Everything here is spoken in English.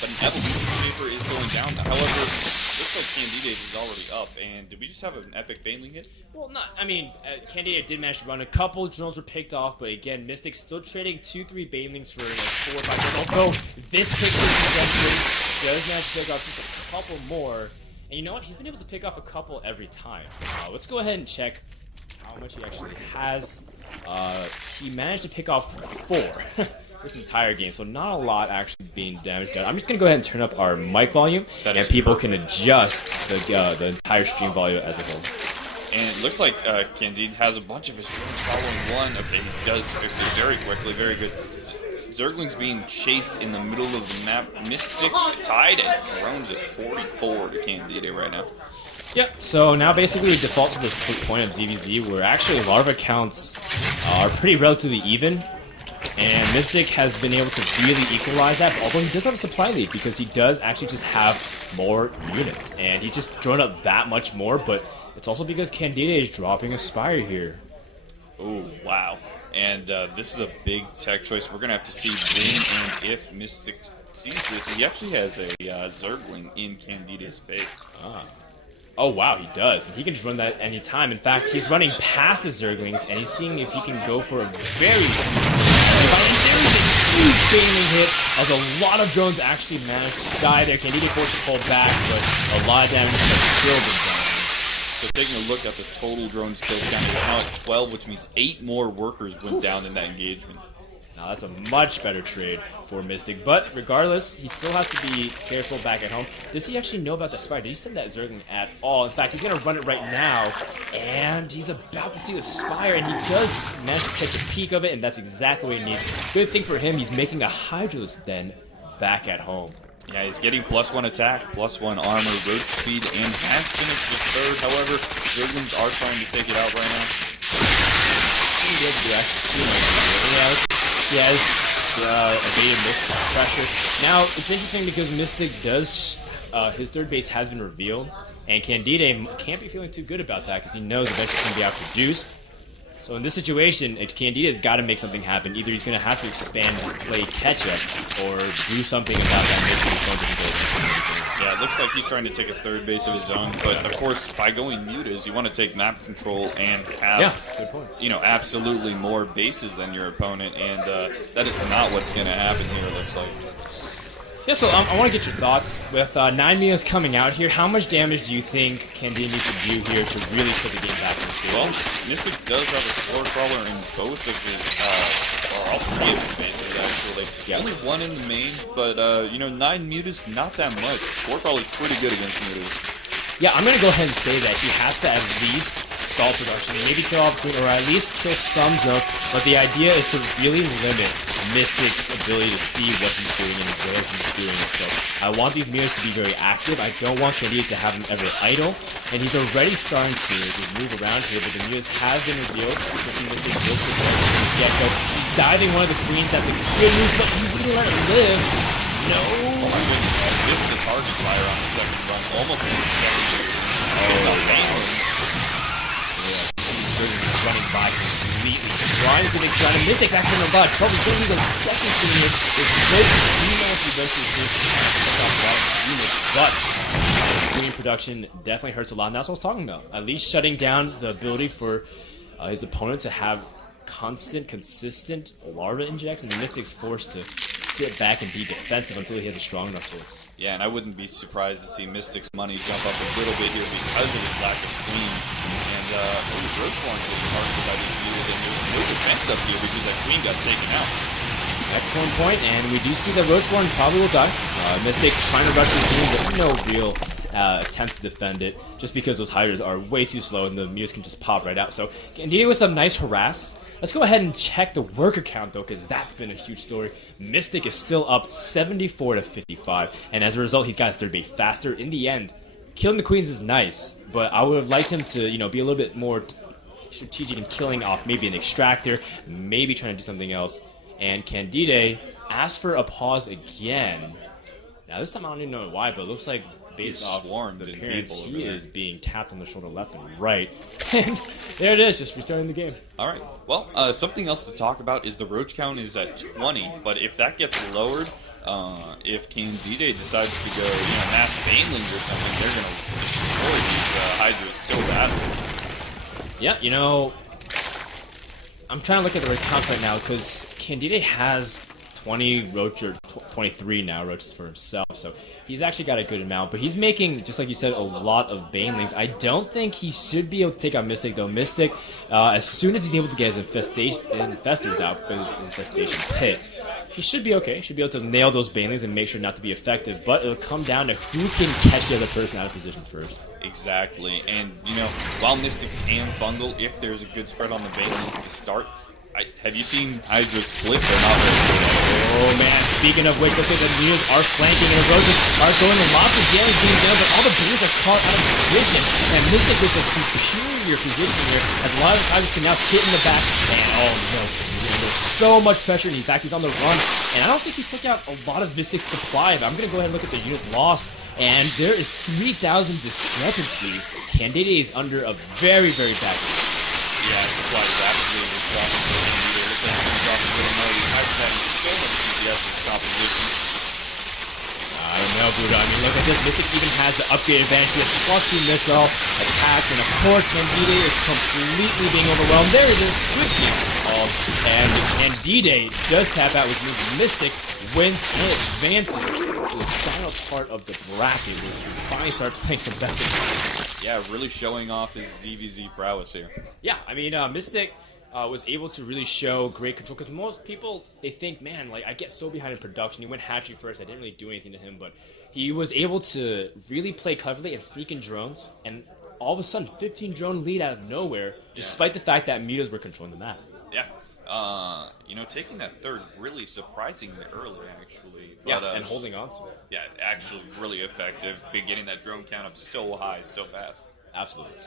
but an evolution paper is going down. However, looks like BuDDhA is already up. And did we just have an epic Baneling hit? Well, BuDDhA did manage to run. A couple drones were picked off, but again, Mystic still trading 2-3 Banelings for like 4 or 5 drones. Although this pick does manage to pick off just a couple more. And you know what? He's been able to pick off a couple every time. Let's go ahead and check how much he actually has. He managed to pick off 4 this entire game, so not a lot actually being damaged done. I'm just going to go ahead and turn up our mic volume, and people can adjust the entire stream volume as a whole. And it looks like BuDDhA has a bunch of his drones following one. Okay, he does fix it very quickly, very good. Zergling's being chased in the middle of the map. Mystic tied at drones at 44 to BuDDhA right now. Yep, so now basically we default to the point of ZVZ, where actually a lot of accounts are pretty relatively even, and Mystic has been able to really equalize that, although he does have a supply lead, because he does actually just have more units, and he's just drawn up that much more, but it's also because BuDDhA is dropping a Spire here. Oh, wow. And this is a big tech choice. We're going to have to see when and if Mystic sees this. He actually has a Zergling in BuDDha's base. Oh wow, he does. And he can just run that any time. In fact, he's running past the Zerglings, and he's seeing if he can go for a very huge Baneling hit, as a lot of drones actually managed to die there. BuDDhA forced to pull back, but a lot of damage has still been done. So taking a look at the total drones killed down to now at 12, which means 8 more workers went down in that engagement. Now that's a much better trade for Mystic, but regardless, he still has to be careful back at home. Does he actually know about that Spire? Did he send that Zergling at all? In fact, he's going to run it right now, and he's about to see the Spire, and he does manage to catch a peek of it, and that's exactly what he needs. Good thing for him, he's making a Hydralisk then back at home. Yeah, he's getting +1 attack, +1 armor, roach speed, and has finished his third. However, Zerglings are trying to take it out right now. He has evaded most pressure. Now, it's interesting because Mystic does, his third base has been revealed, and BuDDhA can't be feeling too good about that because he knows eventually he's going to be outproduced. So in this situation, BuDDha's got to make something happen. Either he's going to have to expand his play catch-up, or do something about that making his own difficult. Yeah, it looks like he's trying to take a third base of his own, but of course, by going mutas, you want to take map control and have, good point. You know, absolutely more bases than your opponent, and that is not what's going to happen here, it looks like. Yeah, so I want to get your thoughts. With 9 mutas coming out here, how much damage do you think BuDDhA needs to do here to really put the game back in scale? Well, Mystic does have a Spore Crawler in both of his, or all 3 of his bases, actually. Yeah. Only 1 in the main, but, you know, 9 mutas, not that much. Spore Crawler's pretty good against mutas. Yeah, I'm going to go ahead and say that he has to at least stall production, maybe kill off Queen, or at least kill some zone, but the idea is to really limit Mystic's ability to see what he's doing and where he's doing it. So I want these mutas to be very active. I don't want BuDDhA to have him ever idle, and he's already starting to just move around here, but the mutas have been revealed. Mystic will get-go. He's diving one of the queens. That's a good move, but he's going to let it live. No! Oh my goodness, this is the target fire on the second run. Almost in the second year. Running by completely. Trying to make Frodan. Mystic actually in a lot of trouble. He's going to be the second thing here. It's great. He knows he eventually but green production definitely hurts a lot, and that's what I was talking about. At least shutting down the ability for his opponent to have consistent larva injects, and the Mystic's forced to sit back and be defensive until he has a strong enough source. Yeah, and I wouldn't be surprised to see Mystic's money jump up a little bit here because of his lack of queens. And Roachborn will be targeted by these mutas, and there's no defense up here because that queen got taken out. Excellent point, and we do see that Roachborn probably will die. Mystic trying to rush the scene, but no real attempt to defend it, just because those hiders are way too slow and the mutas can just pop right out. So BuDDhA with some nice harass. Let's go ahead and check the worker count, though, because that's been a huge story. Mystic is still up 74 to 55, and as a result, he's got his third base faster. In the end, killing the queens is nice, but I would have liked him to, you know, be a little bit more strategic in killing off maybe an extractor, maybe trying to do something else. And BuDDhA asked for a pause again. Now, this time I don't even know why, but it looks like based off the appearance, he is being tapped on the shoulder left and right. And there it is, just restarting the game. All right. Well, something else to talk about is the roach count is at 20, but if that gets lowered, if BuDDhA decides to go, mass banelings or something, they're gonna destroy these Hydras so badly. Yeah, I'm trying to look at the count right now because BuDDhA has 20 roach or 23 now roaches for himself, so he's actually got a good amount. But he's making, just like you said, a lot of banelings. I don't think he should be able to take out Mystic though. Mystic, as soon as he's able to get his infestors out for his infestation pit, he should be okay. He should be able to nail those banelings and make sure not to be effective. But it'll come down to who can catch the other person out of position first. Exactly, and while Mystic can bungle if there's a good spread on the banelings to start. Have you seen Hydra split? They're not very good. Oh man, speaking of which, looks like the Mules are flanking and the Roaches are going and lots of damage being done, but all the Bears are caught out of position. And Mystic with a superior position here, as a lot of Hydras can now sit in the back. And oh no, there's so much pressure, and in fact he's on the run. And I don't think he took out a lot of Mystic's supply, but I'm going to go ahead and look at the units lost. And there is 3,000 discrepancy. BuDDhA is under a very, very bad position. Yeah, supply rapidly was dropping for him. Looks like he's dropping for him already. Hydras having so much CPS in this composition. I don't know, BuDDhA. I mean, look at this. Mystic even has the upgrade advantage with +2 missile attacks, and of course, BuDDhA is completely being overwhelmed. There it is. Good game. And BuDDhA does tap out, which means Mystic wins and advances to the final part of the bracket, where we finally start playing some best of games. Yeah, really showing off his ZVZ prowess here. Yeah, I mean, Mystic was able to really show great control, because most people, they think, man, like, I get so behind in production. He went hatchery first. I didn't really do anything to him, but he was able to really play cleverly and sneak in drones, and all of a sudden, 15 drone lead out of nowhere, despite the fact that mutas were controlling the map. Yeah. Taking that third really surprisingly early, actually. But, yeah, and holding on to it. Yeah, actually really effective. Getting that drone count up so high, so fast. Absolutely.